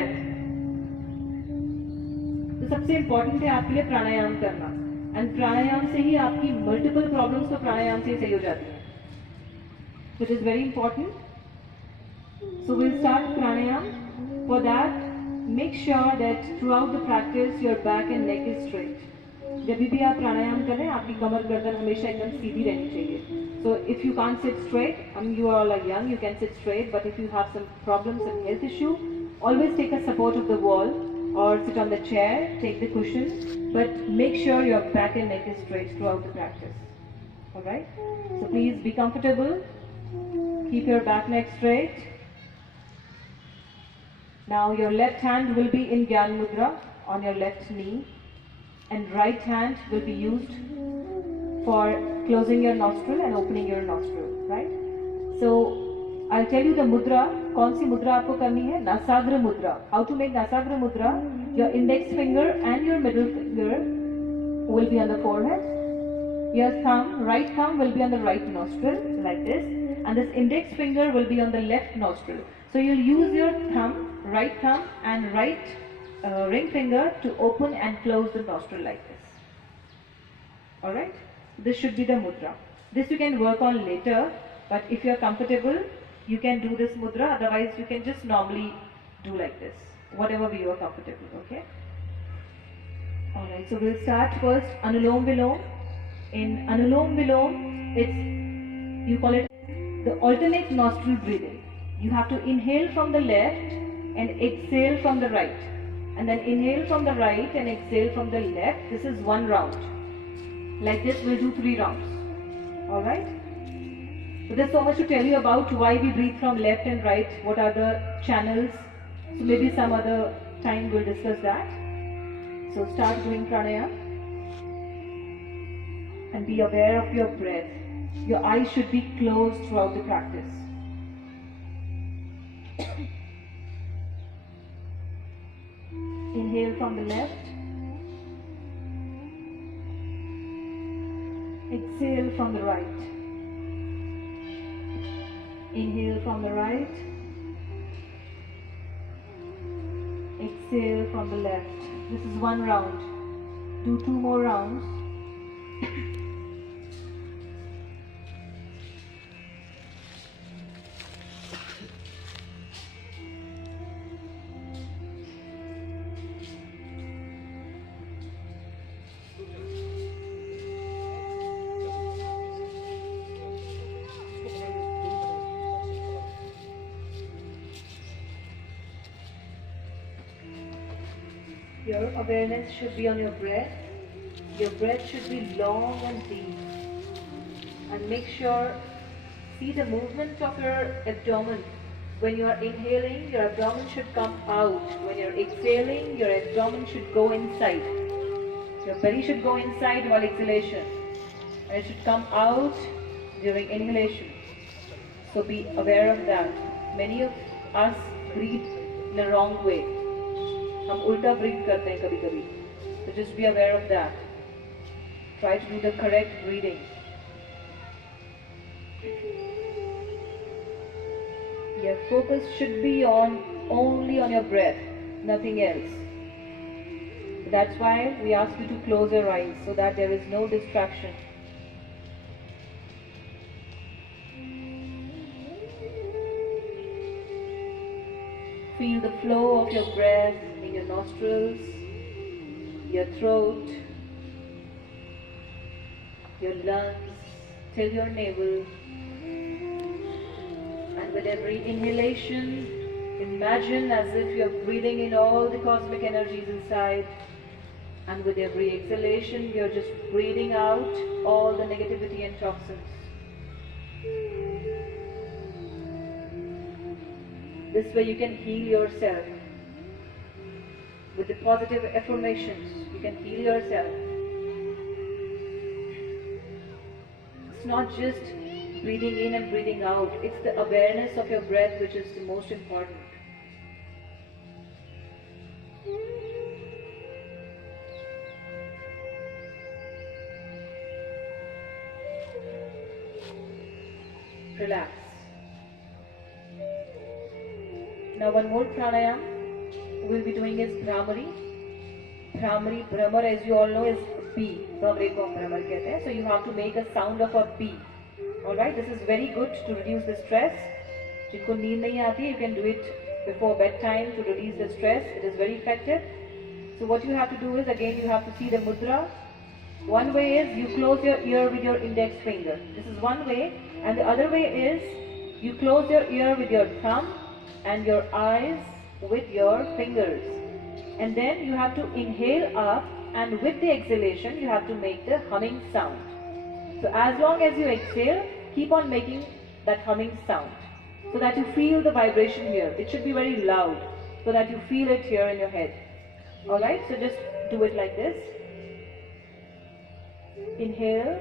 तो सबसे इम्पोर्टेंट है आपके लिए प्राणायाम करना, एंड प्राणायाम से ही आपकी मल्टीपल प्रॉब्लम्स तो प्राणायाम से ही सही हो जाती है, which is very important. So we'll start pranayam. For that, make sure that throughout the practice your back and neck is straight. जब भी आप प्राणायाम कर रहे हैं आपकी कमर गर्दन हमेशा एकदम सीधी रहनी चाहिए. So if you can't sit straight, you are all young, you can sit straight, but if you have some problems, some health issue, always take a support of the wall or sit on the chair, take the cushion, but make sure your back and neck is straight throughout the practice. Alright? So please be comfortable, keep your back neck straight. Now your left hand will be in Gyan Mudra on your left knee, and right hand will be used for closing your nostril and opening your nostril, right? So I'll tell you the mudra. कौन सी मुद्रा आपको करनी है? नासाग्र मुद्रा. How to make nasagra mudra? Your index finger and your middle finger will be on the forehead. Your thumb, right thumb will be on the right nostril like this, and this index finger will be on the left nostril. So you'll use your thumb, right thumb and right ring finger to open and close the nostril like this. Alright? This should be the mudra. This you can work on later, but if you are comfortable, you can do this mudra. Otherwise, you can just normally do like this, whatever way you are comfortable. Okay? Alright, so we'll start first Anulom Vilom. In Anulom Vilom, you call it the alternate nostril breathing. You have to inhale from the left and exhale from the right. And then inhale from the right and exhale from the left. This is one round. Like this, we'll do 3 rounds. Alright? So there's so much to tell you about why we breathe from left and right, what are the channels. So maybe some other time we'll discuss that. So start doing pranayam. And be aware of your breath. Your eyes should be closed throughout the practice. Inhale from the left. Exhale from the right. Inhale from the right. Exhale from the left. This is one round. Do 2 more rounds. Your awareness should be on your breath. Your breath should be long and deep. And make sure, see the movement of your abdomen. When you are inhaling, your abdomen should come out. When you are exhaling, your abdomen should go inside. Your belly should go inside while exhalation. And it should come out during inhalation. So be aware of that. Many of us breathe in the wrong way. हम उल्टा breathe करते हैं कभी कभी. So just be aware of that. Try to do the correct breathing. Your focus should be only on your breath, nothing else. That's why we ask you to close your eyes so that there is no distraction. Feel the flow of your breath in your nostrils, your throat, your lungs, till your navel. And with every inhalation, imagine as if you're breathing in all the cosmic energies inside. And with every exhalation, you're just breathing out all the negativity and toxins. This way you can heal yourself. With the positive affirmations, you can heal yourself. It's not just breathing in and breathing out. It's the awareness of your breath which is the most important. Relax. Now one more pranayam. we'll be doing is Bhramari. Bhramari, Bhramar, as you all know, is B. Bhamre ko Bhramar kehte hain. So you have to make a sound of a B. Alright, this is very good to reduce the stress. Jinko neend nahi aati, you can do it before bedtime to release the stress. It is very effective. So what you have to do is, again, you have to see the mudra. One way is you close your ear with your index finger. This is one way. And the other way is you close your ear with your thumb and your eyes with your fingers. And then you have to inhale up, and with the exhalation you have to make the humming sound. So as long as you exhale, keep on making that humming sound so that you feel the vibration here. It should be very loud so that you feel it here in your head. Alright, so just do it like this. Inhale.